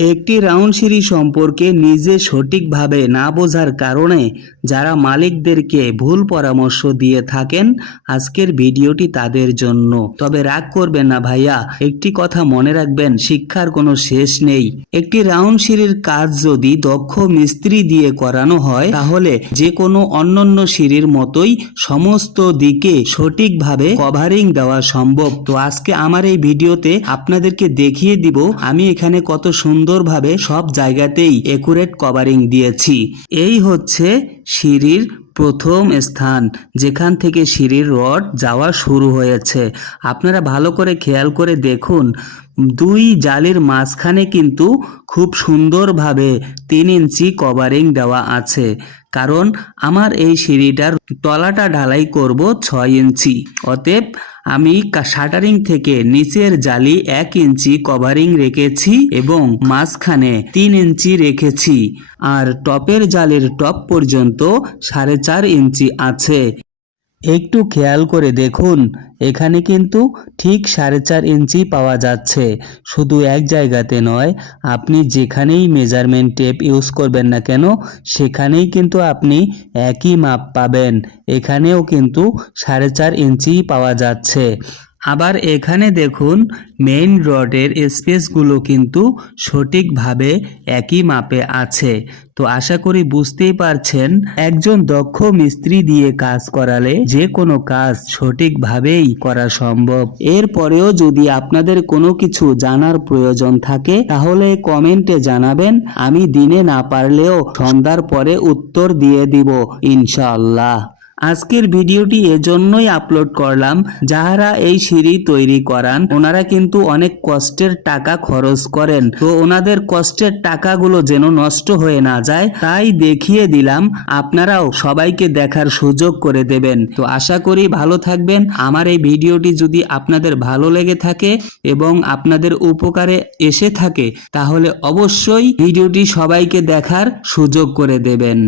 একটি রাউন্ড সিঁড়ি সম্পর্কে নিজে সঠিকভাবে না বোঝার কারণে যারা মালিকদেরকে ভুল পরামর্শ দিয়ে থাকেন, আজকের ভিডিওটি তাদের জন্য। তবে রাগ করবেন না ভাইয়া, একটি কথা মনে রাখবেন, শিক্ষার কোনো শেষ নেই। একটি রাউন্ড সিঁড়ির কাজ যদি দক্ষ মিস্ত্রি দিয়ে করানো হয় তাহলে যে কোনো অন্যান্য সিঁড়ির মতোই সমস্ত দিকে সঠিকভাবে কভারিং দেওয়া সম্ভব। তো আজকে আমার এই ভিডিওতে আপনাদেরকে দেখিয়ে দিব আমি এখানে কত সুন্দরভাবে সব জায়গাতেই একুরেট কভারিং দিয়েছি। এই হচ্ছে সিঁড়ির প্রথম স্থান, যেখান থেকে সিঁড়ির রড যাওয়া শুরু হয়েছে। আপনারা ভালো করে খেয়াল করে দেখুন, দুই জালির মাঝখানে কিন্তু খুব সুন্দরভাবে 3 ইঞ্চি কভারিং দেওয়া আছে, কারণ আমার এই সিঁড়িটার তলাটা ঢালাই করব 6 ইঞ্চি। অতএব আমি শাটারিং থেকে নিচের জালি 1 ইঞ্চি কভারিং রেখেছি এবং মাঝখানে 3 ইঞ্চি রেখেছি, আর টপের জালের টপ পর্যন্ত 4.5 ইঞ্চি আছে। একটু খেয়াল করে দেখুন, এখানে কিন্তু ঠিক 4.5 ইঞ্চি পাওয়া যাচ্ছে। শুধু এক জায়গাতে নয়, আপনি যেখানেই মেজারমেন্ট টেপ ইউজ করবেন না কেন সেখানেই কিন্তু আপনি একই মাপ পাবেন। এখানেও কিন্তু 4.5 ইঞ্চি পাওয়া যাচ্ছে। আবার এখানে দেখুন, মেইন রডের স্পেসগুলো কিন্তু সঠিকভাবে একই মাপে আছে। তো আশা করি বুঝতেই পারছেন, একজন দক্ষ মিস্ত্রি দিয়ে কাজ করালে যে কোনো কাজ সঠিকভাবেই করা সম্ভব। এরপরেও যদি আপনাদের কোনো কিছু জানার প্রয়োজন থাকে তাহলে কমেন্টে জানাবেন, আমি দিনে না পারলেও সন্ধ্যার পরে উত্তর দিয়ে দিব ইনশাআল্লাহ। আজকের ভিডিওটি এজন্যই আপলোড করলাম, যারা এই সিঁড়ি তৈরি করান ওনারা কিন্তু অনেক কষ্টের টাকা খরচ করেন, তো ওনাদের কষ্টের টাকাগুলো যেন নষ্ট হয়ে না যায় তাই দেখিয়ে দিলাম, আপনারাও সবাইকে দেখার সুযোগ করে দেবেন। তো আশা করি ভালো থাকবেন। আমার এই ভিডিওটি যদি আপনাদের ভালো লেগে থাকে এবং আপনাদের উপকারে এসে থাকে তাহলে অবশ্যই ভিডিওটি সবাইকে দেখার সুযোগ করে দেবেন।